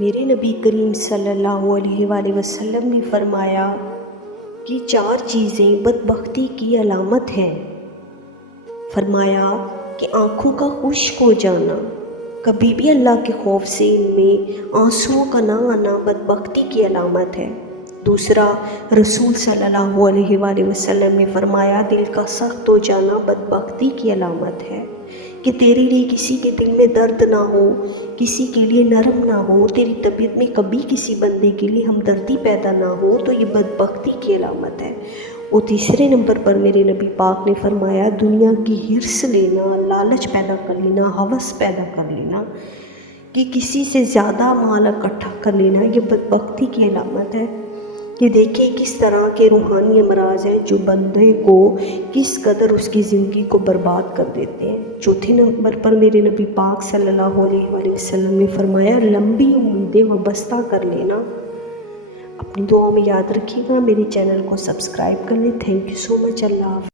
میرے نبی کریم صلی اللہ علیہ وآلہ وسلم نے فرمایا کہ 4 چیزیں بدبختی کی علامت ہیں۔ فرمایا کہ آنکھوں کا خشک ہو جانا، کبھی بھی اللہ کے خوف سے ان میں آنسوؤں کا نہ آنا بدبختی کی علامت ہے۔ دوسرا، رسول صلی اللہ علیہ وآلہ وسلم نے فرمایا دل کا سخت ہو جانا بدبختی کی علامت ہے، کہ تیرے لیے کسی کے دل میں درد نہ ہو، کسی کے لیے نرم نہ ہو، تیری طبیعت میں کبھی کسی بندے کے لیے ہمدردی پیدا نہ ہو، تو یہ بدبختی کی علامت ہے۔ اور تیسرے نمبر پر میرے نبی پاک نے فرمایا دنیا کی ہرس لینا، لالچ پیدا کر لینا، ہوس پیدا کر لینا، کہ کسی سے زیادہ مال اکٹھا کر لینا، یہ بدبختی کی علامت ہے۔ کہ دیکھیں کس طرح کے روحانی امراض ہیں جو بندے کو کس قدر اس کی زندگی کو برباد کر دیتے ہیں۔ چوتھے نمبر پر میرے نبی پاک صلی اللہ علیہ وآلہ وسلم نے فرمایا لمبی امیدیں وابستہ کر لینا۔ اپنی دعاؤں میں یاد رکھیے گا، میرے چینل کو سبسکرائب کر لیں۔ تھینک یو سو مچ۔ اللہ حافظ۔